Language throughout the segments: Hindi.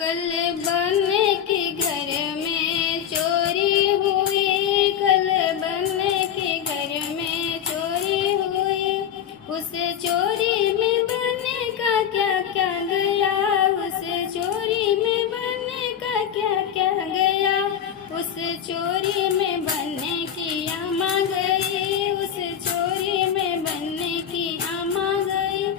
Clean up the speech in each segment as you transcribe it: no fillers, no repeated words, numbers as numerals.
कल बने के घर में चोरी हुई, कल बने के घर में चोरी हुई। उस चोरी में बने का क्या क्या गया, उस चोरी में बने का क्या क्या गया। उस चोरी में बनने की अम्मा गई, उस चोरी में बनने की अम्मा गई।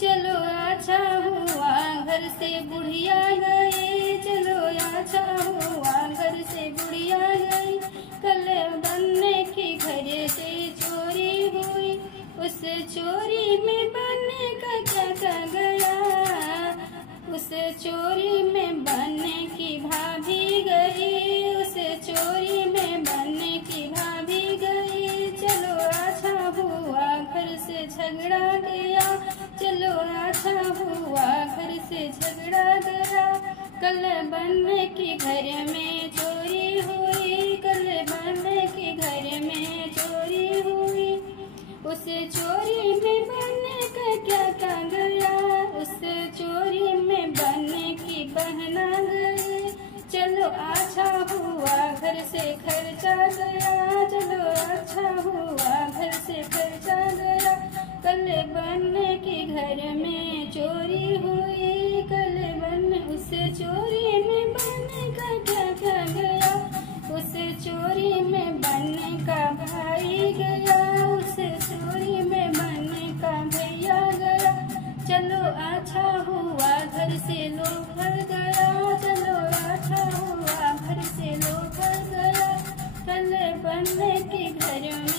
चलो अच्छा हुआ घर से बुढ़िया गई, चलो अच्छा हुआ घर से बुढ़िया गई। कल बनने के घर से चोरी हुई, उस चोरी में बनने का क्या क्या गया। उस चोरी में बनने की भाभी गई, उस चोरी में बनने की भाभी गई। चलो अच्छा हुआ घर से झगड़ा गया, चलो अच्छा हुआ घर से झगड़ा गया। कल बनने के घर में चोरी हुई, कल बनने के घर में चोरी हुई। उस चोरी में बनने का क्या क्या गया, उस चोरी में बनने की बहना गई। चलो अच्छा हुआ घर से खर्चा गया, चलो अच्छा हुआ घर से खर्चा गया। कल बनने के घर में चोरी हुई, कल बनने उस चोरी में बनने का क्या क्या गया। उस चोरी में बनने का भाई गया, उस चोरी में बनने का भैया गया। चलो अच्छा हुआ घर से लोफर गया, चलो अच्छा हुआ घर से लोफर गया। कल बनने के घर में